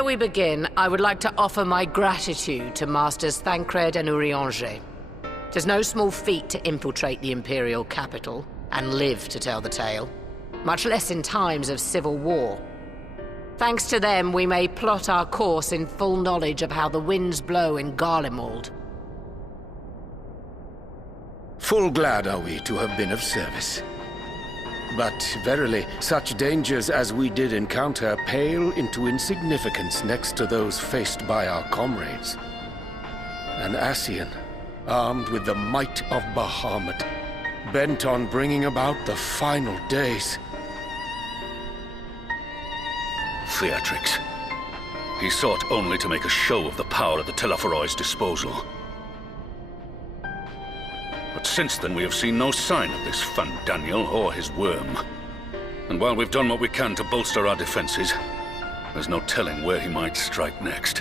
Ere we begin, I would like to offer my gratitude to Masters Thancred and Urianger. Tis no small feat to infiltrate the Imperial capital and live to tell the tale, much less in times of civil war. Thanks to them, we may plot our course in full knowledge of how the winds blow in Garlemald. Full glad are we to have been of service. But verily, such dangers as we did encounter pale into insignificance next to those faced by our comrades. An Ascian, armed with the might of Bahamut, bent on bringing about the final days. Theatrics. He sought only to make a show of the power at the Telophoroid's disposal. But since then we have seen no sign of this Fandaniel or his worm. And while we've done what we can to bolster our defenses, there's no telling where he might strike next.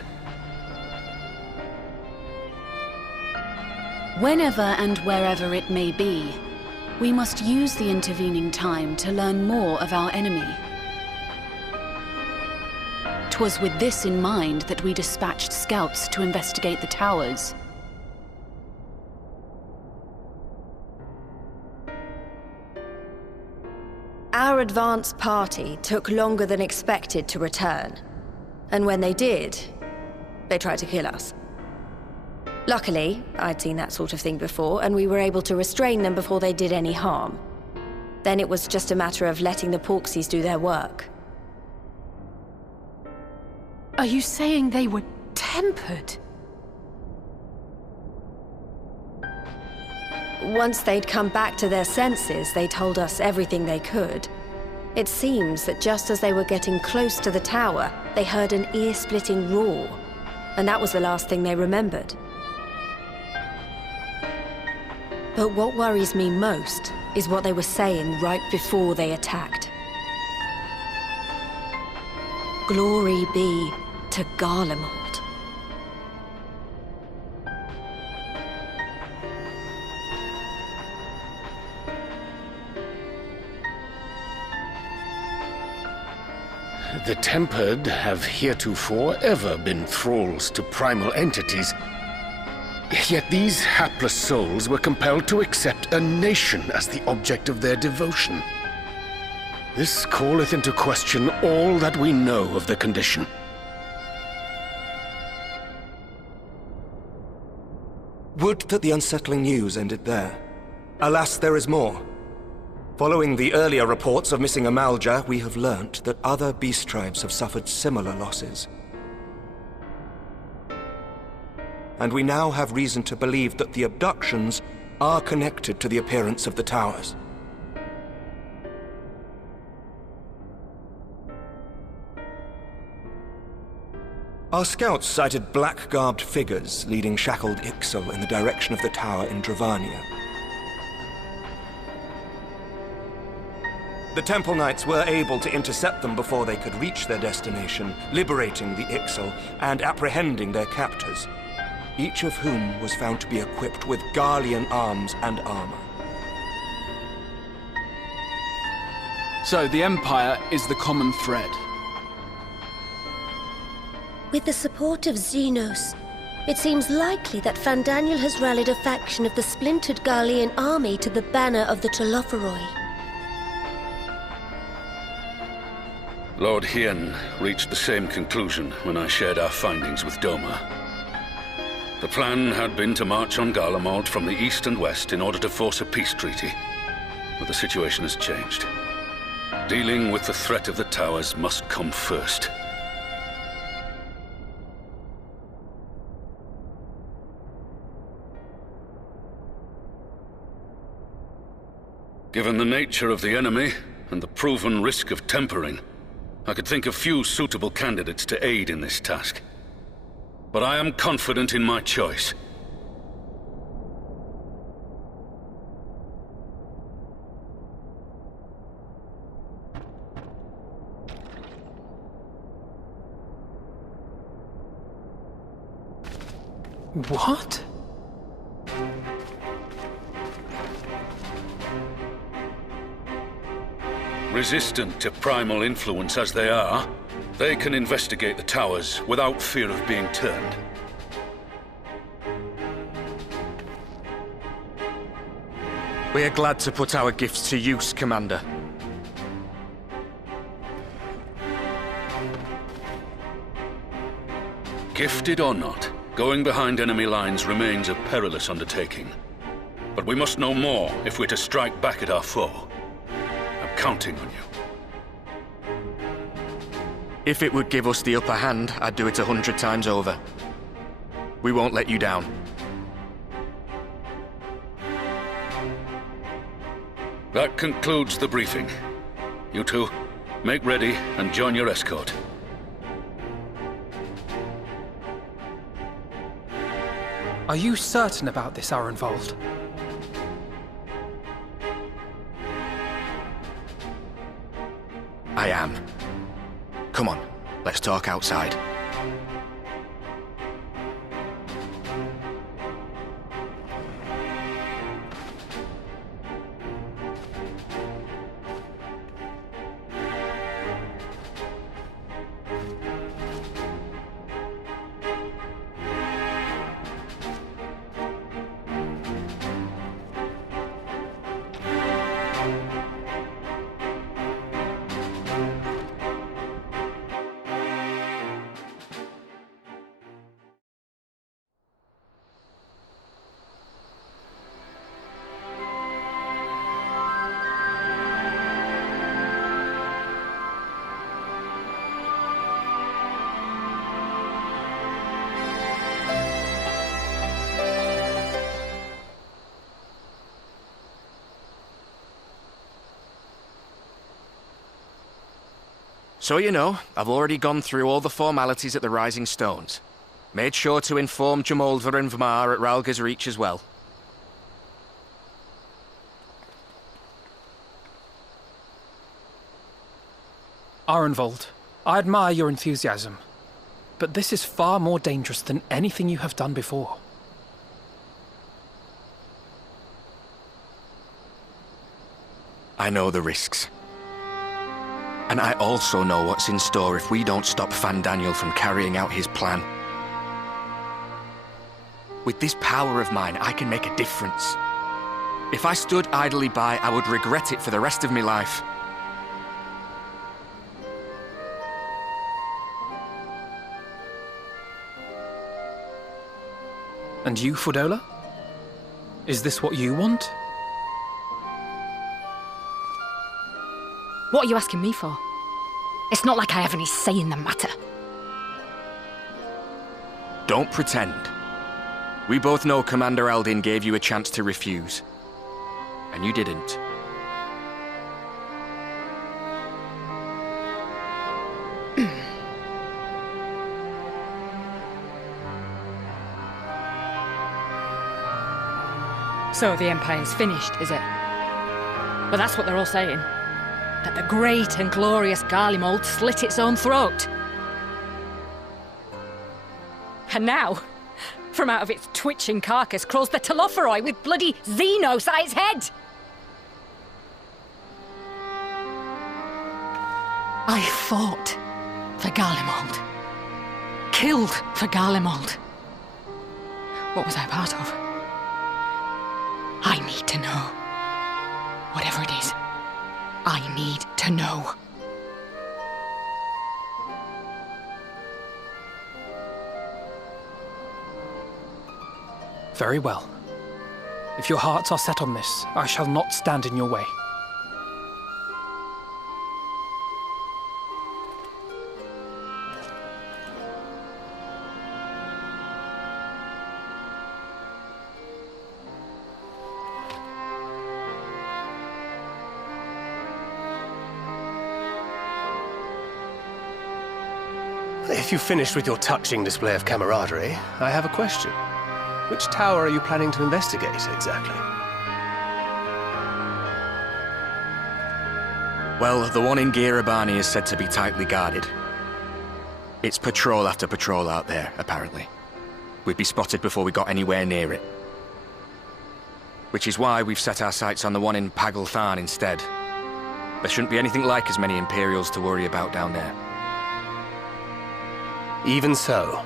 Whenever and wherever it may be, we must use the intervening time to learn more of our enemy. 'Twas with this in mind that we dispatched scouts to investigate the towers. Our advance party took longer than expected to return. And when they did, they tried to kill us. Luckily, I'd seen that sort of thing before, and we were able to restrain them before they did any harm. Then it was just a matter of letting the Porksies do their work. Are you saying they were tempered? Once they'd come back to their senses, they told us everything they could. It seems that just as they were getting close to the tower, they heard an ear-splitting roar. And that was the last thing they remembered. But what worries me most is what they were saying right before they attacked. Glory be to Garlemald. The Tempered have heretofore ever been thralls to primal entities. Yet these hapless souls were compelled to accept a nation as the object of their devotion. This calleth into question all that we know of the condition. Would that the unsettling news ended there. Alas, there is more. Following the earlier reports of missing Amalja, we have learnt that other beast tribes have suffered similar losses. And we now have reason to believe that the abductions are connected to the appearance of the towers. Our scouts sighted black-garbed figures leading shackled Ixal in the direction of the tower in Dravania. The Temple Knights were able to intercept them before they could reach their destination, liberating the Ixal and apprehending their captors, each of whom was found to be equipped with Garlean arms and armor. So the Empire is the common thread. With the support of Xenos, it seems likely that Fandaniel has rallied a faction of the splintered Garlean army to the banner of the Telophoroi. Lord Hien reached the same conclusion when I shared our findings with Doma. The plan had been to march on Garlemald from the east and west in order to force a peace treaty. But the situation has changed. Dealing with the threat of the towers must come first. Given the nature of the enemy and the proven risk of tempering, I could think of few suitable candidates to aid in this task. But I am confident in my choice. What? Resistant to primal influence as they are, They can investigate the towers without fear of being turned. We are glad to put our gifts to use, Commander. Gifted or not, going behind enemy lines remains a perilous undertaking. But we must know more if we're to strike back at our foe. I'm counting on you. If it would give us the upper hand, I'd do it 100 times over. We won't let you down. That concludes the briefing. You two, make ready and join your escort. Are you certain about this, Arenvold? I am. Come on, let's talk outside. So you know, I've already gone through all the formalities at the Rising Stones. Made sure to inform Jamoldvar and Vmar at Ralga's Reach as well. Arenvold, I admire your enthusiasm, but this is far more dangerous than anything you have done before. I know the risks. And I also know what's in store if we don't stop Fandaniel from carrying out his plan. With this power of mine, I can make a difference. If I stood idly by, I would regret it for the rest of my life. And you, Fudola? Is this what you want? What are you asking me for? It's not like I have any say in the matter. Don't pretend. We both know Commander Eldin gave you a chance to refuse. And you didn't. So the Empire's finished, is it? But that's what they're all saying. That the great and glorious Garlemald slit its own throat. And now, from out of its twitching carcass crawls the Telophoroi with bloody Xenos at its head! I fought for Garlemald. Killed for Garlemald. What was I part of? I need to know. Whatever it is, I need to know. Very well. If your hearts are set on this, I shall not stand in your way. If you've finished with your touching display of camaraderie, I have a question. Which tower are you planning to investigate, exactly? Well, the one in Girabani is said to be tightly guarded. It's patrol after patrol out there, apparently. We'd be spotted before we got anywhere near it. Which is why we've set our sights on the one in Pagalthan instead. There shouldn't be anything like as many Imperials to worry about down there. Even so,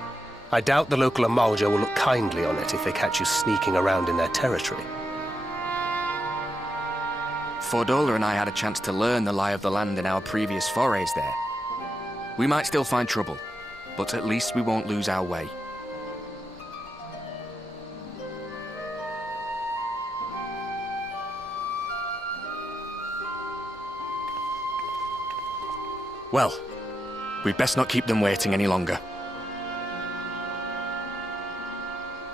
I doubt the local Amalja will look kindly on it if they catch you sneaking around in their territory. Fordola and I had a chance to learn the lie of the land in our previous forays there. We might still find trouble, but at least we won't lose our way. Well, we'd best not keep them waiting any longer.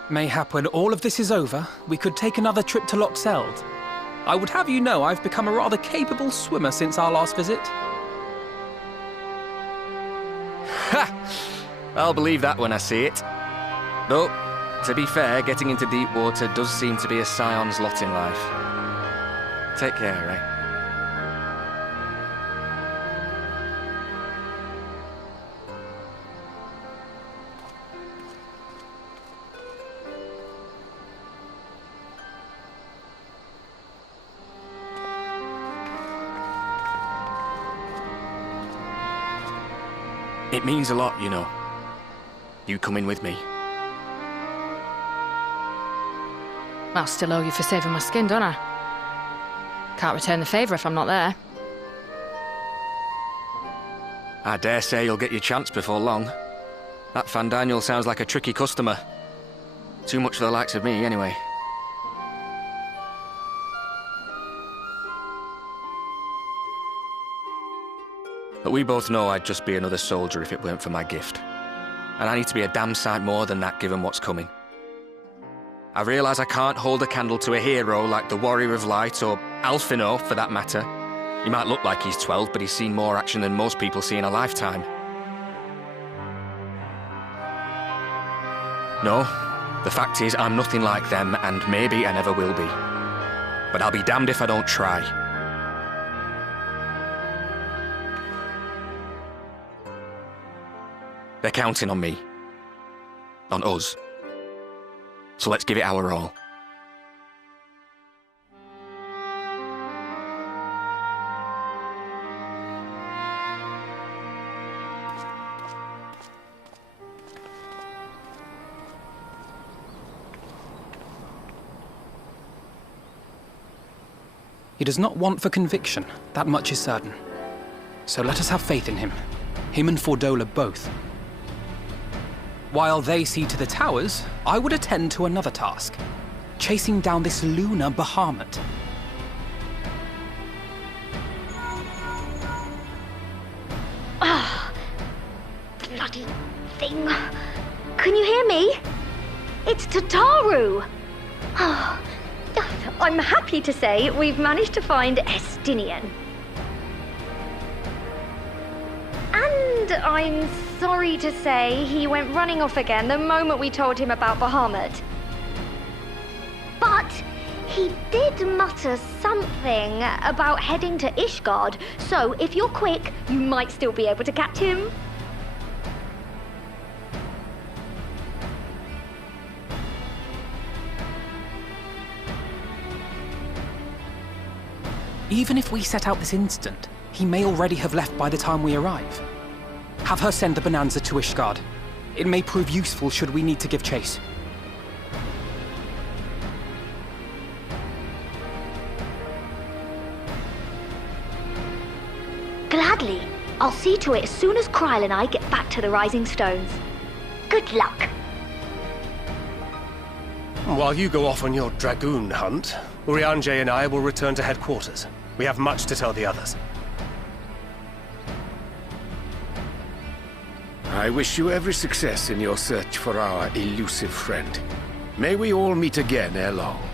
Mayhap when all of this is over, we could take another trip to Loxeld. I would have you know I've become a rather capable swimmer since our last visit. Ha! I'll believe that when I see it. Though, to be fair, getting into deep water does seem to be a scion's lot in life. Take care, eh? It means a lot, you know. You coming with me. I'll still owe you for saving my skin, don't I? Can't return the favour if I'm not there. I dare say you'll get your chance before long. That Fandaniel sounds like a tricky customer. Too much for the likes of me, anyway. But we both know I'd just be another soldier if it weren't for my gift. And I need to be a damn sight more than that given what's coming. I realise I can't hold a candle to a hero like the Warrior of Light, or Alphino for that matter. He might look like he's 12, but he's seen more action than most people see in a lifetime. No, the fact is I'm nothing like them, and maybe I never will be. But I'll be damned if I don't try. They're counting on me. On us. So let's give it our all. He does not want for conviction, that much is certain. So let us have faith in him. Him and Fordola both. While they see to the towers, I would attend to another task. Chasing down this lunar Bahamut. Ah, bloody thing. Can you hear me? It's Tataru. Oh, I'm happy to say we've managed to find Estinian. And I'm sorry to say he went running off again the moment we told him about Bahamut. But he did mutter something about heading to Ishgard, so if you're quick, you might still be able to catch him. Even if we set out this instant, he may already have left by the time we arrive. Have her send the Bonanza to Ishgard. It may prove useful should we need to give chase. Gladly. I'll see to it as soon as Kryl and I get back to the Rising Stones. Good luck. While you go off on your dragoon hunt, Urianger and I will return to headquarters. We have much to tell the others. I wish you every success in your search for our elusive friend. May we all meet again ere long.